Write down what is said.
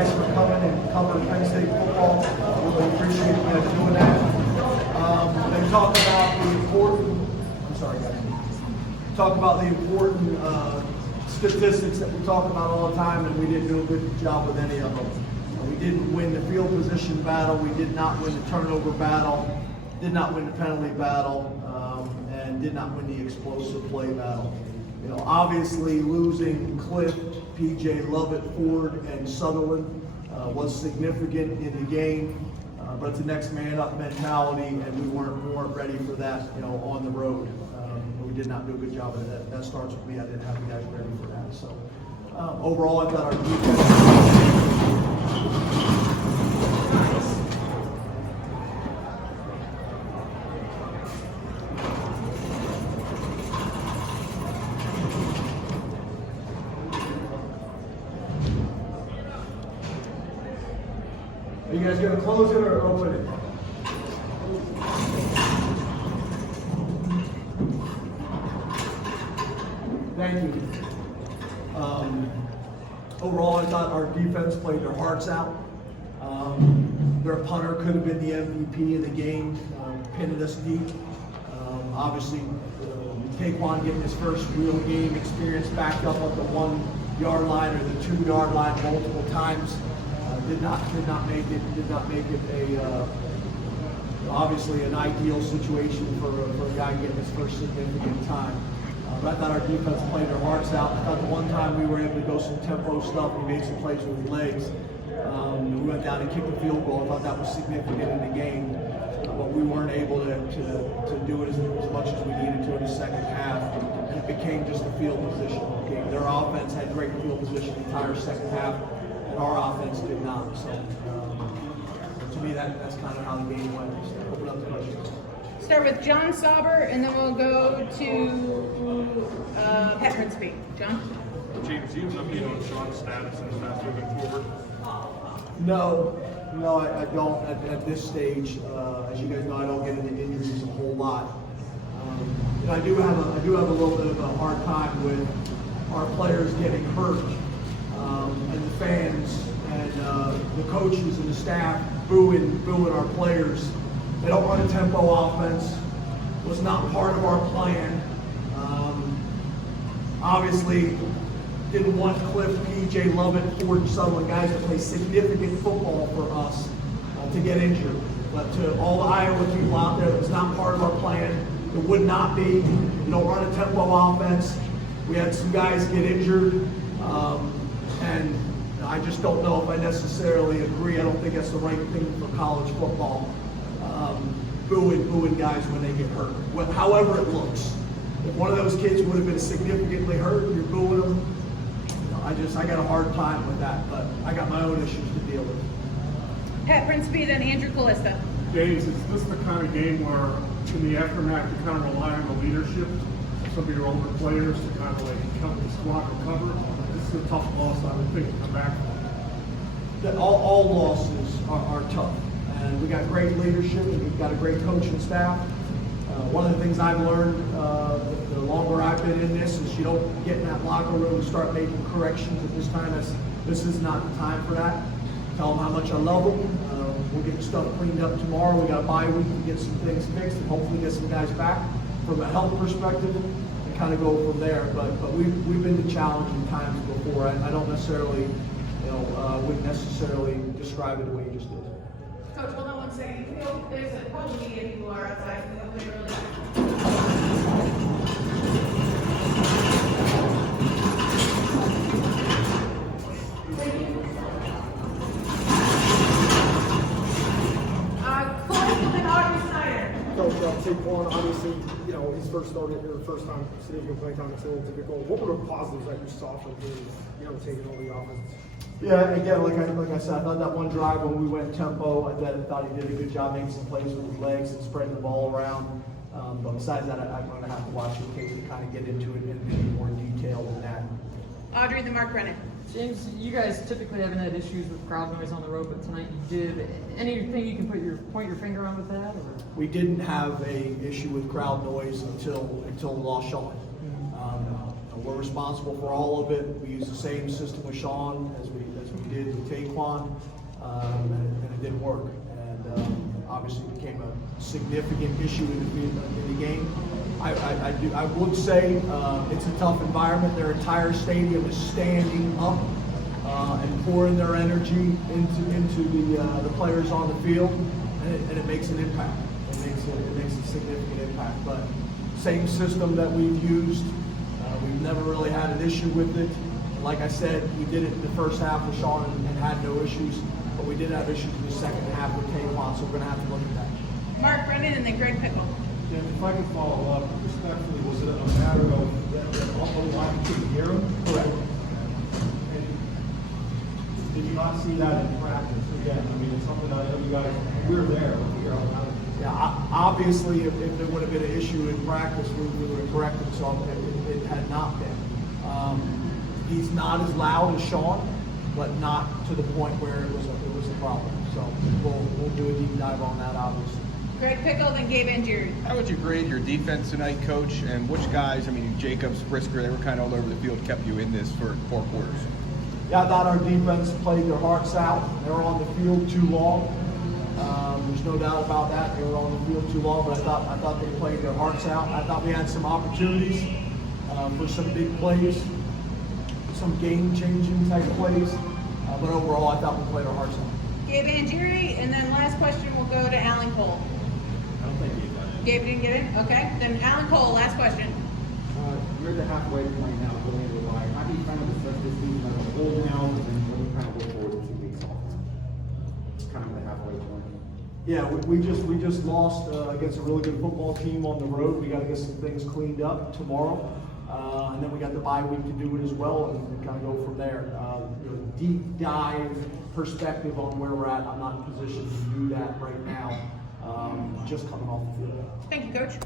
guys for coming and covering Penn State football. Really appreciate you guys doing that. They talk about the important, talk about the important statistics that we talk about all the time, and we didn't do a good job with any of them. We didn't win the field position battle. We did not win the turnover battle. Did not win the penalty battle, and did not win the explosive play battle. You know, obviously losing Cliff, PJ, Lovett, Ford, and Sutherland was significant in the game, but it's a next man up mentality, and we weren't ready for that. You know, on the road, we did not do a good job of that. That starts with me. I didn't have the guys ready for that. So overall, I thought our defense. Are you guys going to close it or open it? Thank you. Overall, I thought our defense played their hearts out. Their punter could have been the MVP of the game, pinning us deep. Obviously, Taquan getting his first real game experience backed up at the 1 yard line or the 2 yard line multiple times. Did not make it obviously an ideal situation for a guy getting his first significant time. But I thought our defense played their hearts out. I thought the one time we were able to go some tempo stuff, we made some plays with his legs. We went down and kicked a field goal. I thought that was significant in the game, but we weren't able to do it as much as we needed to in the second half. And it became just a field position game. Their offense had great field position the entire second half. Our offense did not. So to me, that's kind of how the game went. Just open up the questions. Start with John Sauber, and then we'll go to Pat Rinsby. John? James, do you have an update on Sean's status and his path moving forward? No, I don't at this stage. As you guys know, I don't get into injuries a whole lot. I do have a little bit of a hard time with our players getting hurt. And the fans and the coaches and the staff booing our players. They don't run a tempo offense. It was not part of our plan. Obviously, didn't want Cliff, PJ, Lovett, Ford, and Sutherland guys to play significant football for us to get injured. But to all the Iowa people out there, that's not part of our plan. It would not be. You don't run a tempo offense. We had some guys get injured. And I just don't know if I necessarily agree. I don't think that's the right thing for college football. Booing guys when they get hurt. However it looks. If one of those kids would have been significantly hurt, you're booing them. I got a hard time with that, but I got my own issues to deal with. Pat Rinsby, then Andrew Callista. James, is this the kind of game where in the aftermath you kind of rely on the leadership of some of your older players to kind of like help the squad recover? This is a tough loss, I would think, to come back from. All losses are tough, and we got great leadership, and we've got a great coaching staff. One of the things I've learned the longer I've been in this is you don't get in that locker room and start making corrections at this time. This is not the time for that. Tell them how much I love them. We'll get the stuff cleaned up tomorrow. We got a bye week to get some things fixed and hopefully get some guys back from a health perspective and kind of go from there. But we've been to challenging times before. I don't necessarily, wouldn't necessarily describe it the way you just did. Coach, hold on one second. There's a coach media people are outside. Taquan, obviously, his first start or first time significant play time, it's a little difficult. What were the positives that you saw from him, taking over the offense? Yeah, again, like I said, I thought that one drive when we went tempo, I thought he did a good job making some plays with his legs and spreading the ball around. But besides that, I'm going to have to watch the case to kind of get into it in any more detail than that. Audrey, the Mark Brennan. James, you guys typically haven't had issues with crowd noise on the road, but tonight you did. Anything you can point your finger on with that? Or? We didn't have a issue with crowd noise until we lost Sean. We're responsible for all of it. We use the same system with Sean as we did with Taekwon, and it didn't work. And obviously it became a significant issue in the game. I would say it's a tough environment. Their entire stadium is standing up and pouring their energy into the players on the field, and it makes an impact. It makes a significant impact. But same system that we've used. We've never really had an issue with it. And like I said, we did it in the first half with Sean and had no issues, but we did have issues in the second half with Taekwon, so we're going to have to look at that. Mark Brennan and then Greg Pickle. And if I could follow up, respectfully, was it a matter of that all line couldn't hear him? Correct. And did you not see that in practice? Again, I mean, it's something I know you guys, we're there, but we're out. Yeah, obviously, if there would have been an issue in practice, we would have corrected it, so it had not been. He's not as loud as Sean, but not to the point where it was a problem. So we'll do a deep dive on that, obviously. Greg Pickle, then Gabe Angieri. How would you grade your defense tonight, Coach? And which guys, I mean, Jacobs, Brisker, they were kind of all over the field, kept you in this for 4 quarters? Yeah, I thought our defense played their hearts out. They were on the field too long. There's no doubt about that. They were on the field too long, but I thought they played their hearts out. I thought we had some opportunities for some big plays, some game-changing type plays. But overall, I thought we played our hearts out. Gabe Angieri, and then last question will go to Alan Cole. I don't think Gabe got it. Gabe didn't get it? Okay. Then Alan Cole, last question. You're at the halfway point now, going into the wire. How do you kind of assess this season as a whole now, and then what do you kind of look forward to 2 weeks off now? It's kind of the halfway point. Yeah, we just lost against a really good football team on the road. We got to get some things cleaned up tomorrow, and then we got the bye week to do it as well, and kind of go from there. Deep dive perspective on where we're at. I'm not in position to do that right now. Just coming off the field. Thank you, Coach.